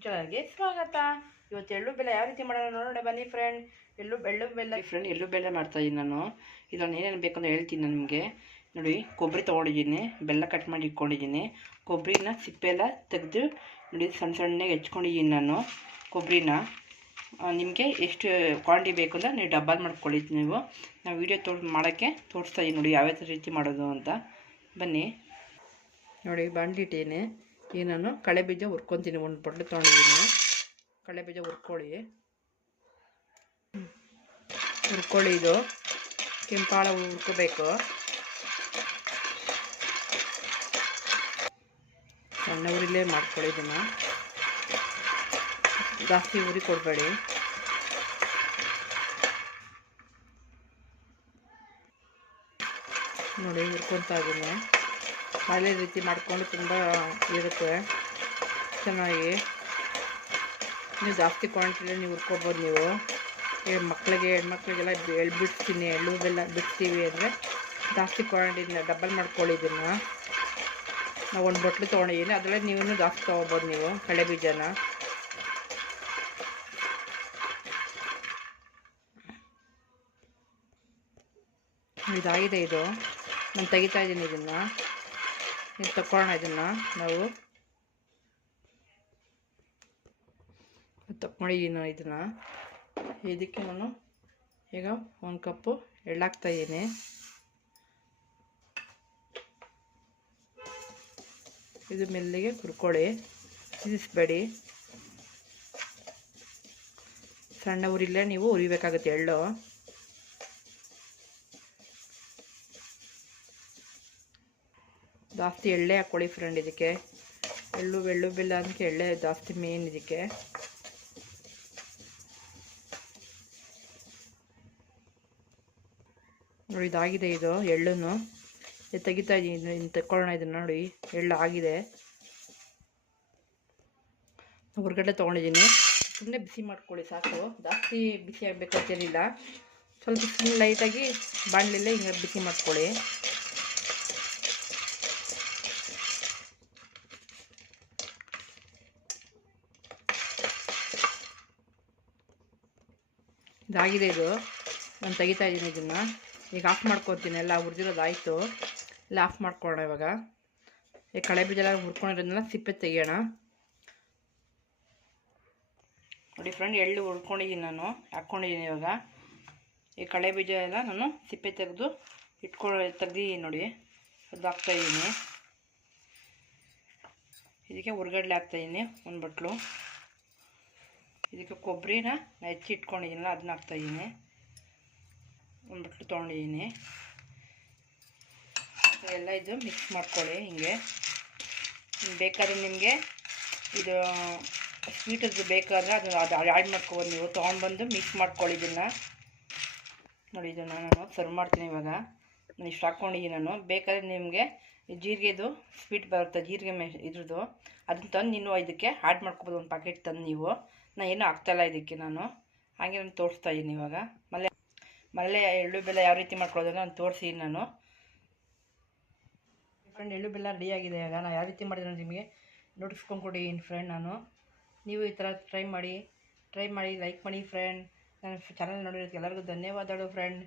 YouTube ಚಾನಲ್ಗೆ ಸ್ವಾಗತ. ಇವತ್ತು ಎಳ್ಳು ಬೆಲ್ಲ ಯಾವ ರೀತಿ ಮಾಡೋಣ ನೋಡೋಣ ಬನ್ನಿ ಫ್ರೆಂಡ್. ಎಳ್ಳು ಬೆಲ್ಲ ಫ್ರೆಂಡ್, ಎಳ್ಳು ಬೆಲ್ಲ ಮಾಡ್ತಾಯಿದ್ದೀನಿ ನಾನು. ಇದನ್ನು ಏನೇನು ಬೇಕು ಅಂತ ಹೇಳ್ತೀನಿ ನಾನು ನಿಮಗೆ. ನೋಡಿ, ಕೊಬ್ಬರಿ ತೊಗೊಂಡಿದ್ದೀನಿ, ಬೆಲ್ಲ ಕಟ್ ಮಾಡಿ ಇಟ್ಕೊಂಡಿದ್ದೀನಿ. ಕೊಬ್ಬರಿನ ಸಿಪ್ಪೆಲ್ಲ ತೆಗೆದು ನೋಡಿ ಸಣ್ಣ ಸಣ್ಣಗೆ ಹೆಚ್ಕೊಂಡಿದ್ದೀನಿ ನಾನು ಕೊಬ್ಬರಿನ. ನಿಮಗೆ ಎಷ್ಟು ಕ್ವಾಂಟಿಟಿ ಬೇಕು ಅಂತ ನೀವು ಡಬ್ಬಲ್ ಮಾಡ್ಕೊಳ್ಳಿ. ನೀವು ನಾವು ವೀಡಿಯೋ ಮಾಡೋಕ್ಕೆ ತೋರಿಸ್ತಾ ಇದ್ದೀನಿ ನೋಡಿ ಯಾವ ರೀತಿ ಮಾಡೋದು ಅಂತ. ಬನ್ನಿ ನೋಡಿ, ಬಾಂಡ್ಲಿಟ್ಟೇನೆ ಈಗ ನಾನು ಕಳೆ ಬೀಜ ಹುರ್ಕೊತೀನಿ. ಒಂದು ಬಟ್ಲು ತೊಗೊಂಡಿದ್ದೀನಿ. ಕಳೆ ಬೀಜ ಹುರ್ಕೊಳ್ಳಿ. ಇದು ಕೆಂಪಾಳ ಹುರ್ಕೋಬೇಕು. ಸಣ್ಣ ಉರಿಲೇ ಮಾಡ್ಕೊಳ್ಳಿ. ಇದನ್ನು ಜಾಸ್ತಿ ಉರಿ ಕೊಡಬೇಡಿ. ನೋಡಿ, ಹುರ್ಕೊತಾ ಇದ್ದೀನಿ. ಮಳೆ ರೀತಿ ಮಾಡಿಕೊಂಡು ತುಂಬ ಇರುತ್ತೆ ಚೆನ್ನಾಗಿ. ನೀವು ಜಾಸ್ತಿ ಕ್ವಾಂಟಿಟಿಯಲ್ಲಿ ನೀವು ಹುರ್ಕೊಬೋದು. ನೀವು ಹೆಣ್ಮಕ್ಳಿಗೆಲ್ಲ ಎಳ್ಳು ಬಿಡ್ತೀನಿ, ಎಳ್ಳು ಬೆಲ್ಲ ಬಿಡ್ತೀವಿ ಅಂದರೆ ಜಾಸ್ತಿ ಕ್ವಾಂಟಿಟಿನ ಡಬ್ಬಲ್ ಮಾಡ್ಕೊಳ್ಳಿ. ಇದನ್ನು ನಾವು ಒಂದು ಬಟ್ಲು ತೊಗೊಂಡಿದ್ದೀನಿ, ಅದರಲ್ಲೇ ನೀವು ಜಾಸ್ತಿ ತೊಗೋಬೋದು ನೀವು ಕಳೆ ಬೀಜನ. ಇದಾಗಿದೆ. ಇದು ನಾನು ತೆಗಿತಾ ಇದ್ದೀನಿ. ಇದನ್ನು ತಗೊಳ್ಳೋಣ. ಇದನ್ನು ನಾವು ತಗೊಂಡಿದ್ದೀನಿ. ಇದನ್ನು ಇದಕ್ಕೆ ನಾನು ಈಗ 1 ಕಪ್ಪು ಎಳ್ಳಾಕ್ತಾಯಿದ್ದೀನಿ. ಇದು ಮೆಲ್ಲಿಗೆ ಹುರ್ಕೊಳ್ಳಿ, ಸಿದಿಸ್ಬೇಡಿ. ಸಣ್ಣ ಉರಿಲೇ ನೀವು ಉರಿಬೇಕಾಗುತ್ತೆ ಎಳ್ಳು. ಜಾಸ್ತಿ ಎಳ್ಳೆ ಹಾಕ್ಕೊಳ್ಳಿ ಫ್ರೆಂಡ್. ಇದಕ್ಕೆ ಎಳ್ಳು ಬೆಲ್ಲ ಅದಕ್ಕೆ ಎಳ್ಳೆ ಜಾಸ್ತಿ ಮೇನ್ ಇದಕ್ಕೆ. ನೋಡಿ, ಇದಾಗಿದೆ. ಇದು ಎಳ್ಳನ್ನು ತೆಗಿತಾ ಇದ್ದೀನಿ. ಇನ್ನು ತಗೊಳ್ಳೋಣ. ಇದನ್ನು ನೋಡಿ, ಎಳ್ಳು ಆಗಿದೆ. ಹೊರಗಡೆ ತೊಗೊಂಡಿದ್ದೀನಿ. ಸುಮ್ಮನೆ ಬಿಸಿ ಮಾಡ್ಕೊಳ್ಳಿ ಸಾಕು. ಜಾಸ್ತಿ ಬಿಸಿ ಆಗಬೇಕಂತೇನಿಲ್ಲ. ಸ್ವಲ್ಪ ಸುಮ್ಮನೆ ಲೈಟಾಗಿ ಬಾಣಲೆಲ್ಲೇ ಹಿಂಗೆ ಬಿಸಿ ಮಾಡ್ಕೊಳ್ಳಿ. ಇದಾಗಿದೆ. ಇದು ನಾನು ತೆಗಿತಾ ಇದ್ದೀನಿ. ಇದನ್ನು ಈಗ ಆಫ್ ಮಾಡ್ಕೊತೀನಿ. ಎಲ್ಲ ಹುರಿದಿರೋದಾಯಿತು. ಎಲ್ಲ ಆಫ್ ಮಾಡ್ಕೊಳ್ಳೋಣ. ಇವಾಗ ಈ ಕಳೆ ಬೀಜ ಎಲ್ಲ ಹುರ್ಕೊಂಡಿರೋದನ್ನ ಸಿಪ್ಪೆ ತೆಗಿಯೋಣ. ನೋಡಿ ಫ್ರೆಂಡ್, ಎಳ್ಳು ಹುರ್ಕೊಂಡಿದ್ದೀನಿ ನಾನು, ಹಾಕ್ಕೊಂಡಿದ್ದೀನಿ. ಇವಾಗ ಈ ಕಳೆ ಬೀಜ ಎಲ್ಲ ನಾನು ಸಿಪ್ಪೆ ತೆಗೆದು ತೆಗ್ದಿದ್ದೀನಿ ನೋಡಿ. ಅದು ಹಾಕ್ತಾಯಿದ್ದೀನಿ. ಇದಕ್ಕೆ ಹುರ್ಗಡ್ಲೆ ಹಾಕ್ತಾಯಿದ್ದೀನಿ 1 ಬಟ್ಲು. ಇದಕ್ಕೆ ಕೊಬ್ಬರಿನ ಹೆಚ್ಚಿ ಇಟ್ಕೊಂಡಿದ್ದೀನಲ್ಲ ಅದನ್ನ ಹಾಕ್ತಾಯಿದ್ದೀನಿ. 1 ಬಟ್ಲು ತೊಗೊಂಡಿದ್ದೀನಿ. ಎಲ್ಲ ಇದು ಮಿಕ್ಸ್ ಮಾಡ್ಕೊಳ್ಳಿ. ಹಿಂಗೆ ಬೇಕಾದರೆ ನಿಮಗೆ ಇದು ಸ್ವೀಟದ್ದು ಬೇಕಾದರೆ ಅದು ಆ್ಯಡ್ ಮಾಡ್ಕೊಬೋದು. ನೀವು ತೊಗೊಂಡ್ಬಂದು ಮಿಕ್ಸ್ ಮಾಡ್ಕೊಳ್ಳಿ. ಇದನ್ನು ನೋಡಿ, ಇದನ್ನು ನಾನು ಸರ್ವ್ ಮಾಡ್ತೀನಿ. ಇವಾಗ ನಾನು ಇಷ್ಟು ಹಾಕ್ಕೊಂಡಿದ್ದೀನಿ ನಾನು. ಬೇಕಾದರೆ ನಿಮಗೆ ಜೀರಿಗೆದು ಸ್ವೀಟ್ ಬರುತ್ತೆ, ಜೀರಿಗೆ ಇದ್ರದ್ದು, ಅದನ್ನ ತಂದು ನೀನು ಇದಕ್ಕೆ ಆ್ಯಡ್ ಮಾಡ್ಕೊಬೋದು. 1 ಪ್ಯಾಕೆಟ್ ತಂದು ನೀವು. ನಾನು ಏನೂ ಹಾಕ್ತಾಯಿಲ್ಲ ಇದಕ್ಕೆ. ನಾನು ಹಾಗೆ ನಾನು ತೋರಿಸ್ತಾ ಇದ್ದೀನಿ. ಇವಾಗ ಮಳೆ ಎಳ್ಳು ಬೆಲ್ಲ ಯಾವ ರೀತಿ ಮಾಡ್ಕೊಳ್ಳೋದನ್ನ ನಾನು ತೋರಿಸಿದ್ದೀನಿ ನಾನು. ಫ್ರೆಂಡ್, ಎಳ್ಳು ಬೆಲ್ಲ ರೆಡಿಯಾಗಿದೆ. ಆಗ ನಾನು ಯಾವ ರೀತಿ ಮಾಡಿದ್ರೆ ನಿಮಗೆ ನೋಟಿಸ್ಕೊಂಡು ಕೊಟ್ಟಿದ್ದೀನಿ ಫ್ರೆಂಡ್. ನಾನು ನೀವು ಈ ಥರ ಟ್ರೈ ಮಾಡಿ ಲೈಕ್ ಮಾಡಿ ಫ್ರೆಂಡ್. ನನ್ನ ಚಾನಲ್ ನೋಡಿರೋದಕ್ಕೆ ಎಲ್ಲರಿಗೂ ಧನ್ಯವಾದಗಳು ಫ್ರೆಂಡ್.